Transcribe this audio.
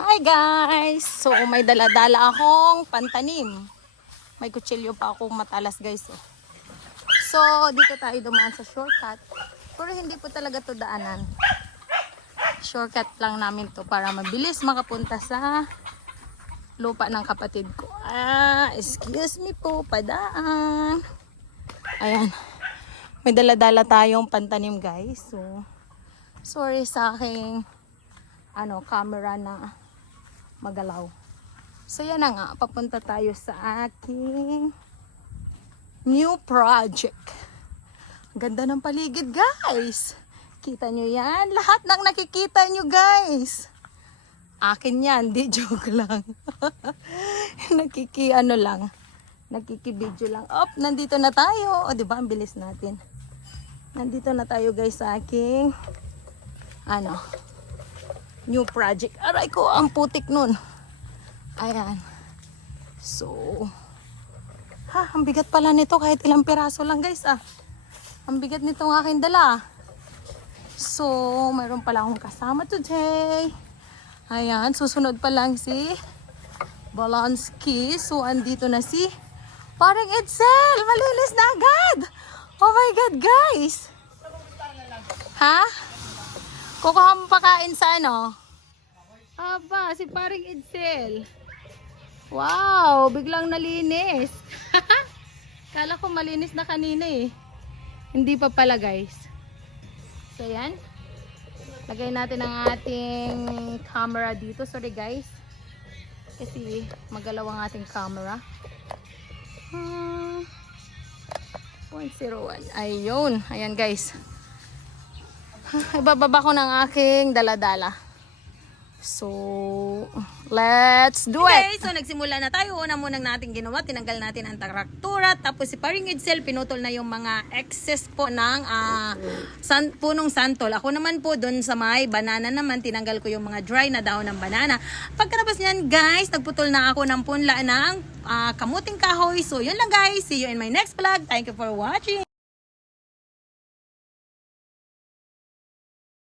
Hi guys! So may dala-dala akong pantanim. May kutsilyo pa akong matalas guys. So dito tayo dumaan sa shortcut. Pero hindi po talaga to daanan. Shortcut lang namin to para mabilis makapunta sa lupa ng kapatid ko. Excuse me po, padaan. Ayan. May dala-dala tayong pantanim guys. So sorry sa aking camera na magalaw. So yan na nga, papunta tayo sa aking new project. Ganda ng paligid guys. Kita nyo yan? Lahat ng nakikita nyo guys. Akin yan, di joke lang. Nakikibidyo lang. Nandito na tayo. O diba, ang bilis natin. Nandito na tayo guys sa aking new project. Aray ko, ang putik nun. Ayan. So, ang bigat pala nito kahit ilang piraso lang guys Ang bigat nito ng aking dala. So, mayroon pala akong kasama today. Ayan, susunod pa lang si Balanski. So, andito na si Paring Edsel. Malinis na agad. Oh my God, guys. Kukuha mo pakain sa Aba, si Paring Edsel. Wow, biglang nalinis. Kala ko malinis na kanina Hindi pa pala guys. So yan. Lagay natin ang ating camera dito. Sorry guys. Kasi magalaw ang ating camera. 0.01. Ayun. Ayan guys. Ibababa ko ng aking dala-dala. So, let's do it! Okay, so nagsimula na tayo. Una munang natin ginawa, tinanggal natin ang traktura. Tapos si Paring Edsel, pinutol na yung mga excess po ng punong santol. Ako naman po, dun sa may banana naman, tinanggal ko yung mga dry na dahon ng banana. Pagkatapos niyan guys, nagputol na ako ng punla ng kamuting kahoy. So, yun lang guys. See you in my next vlog. Thank you for watching!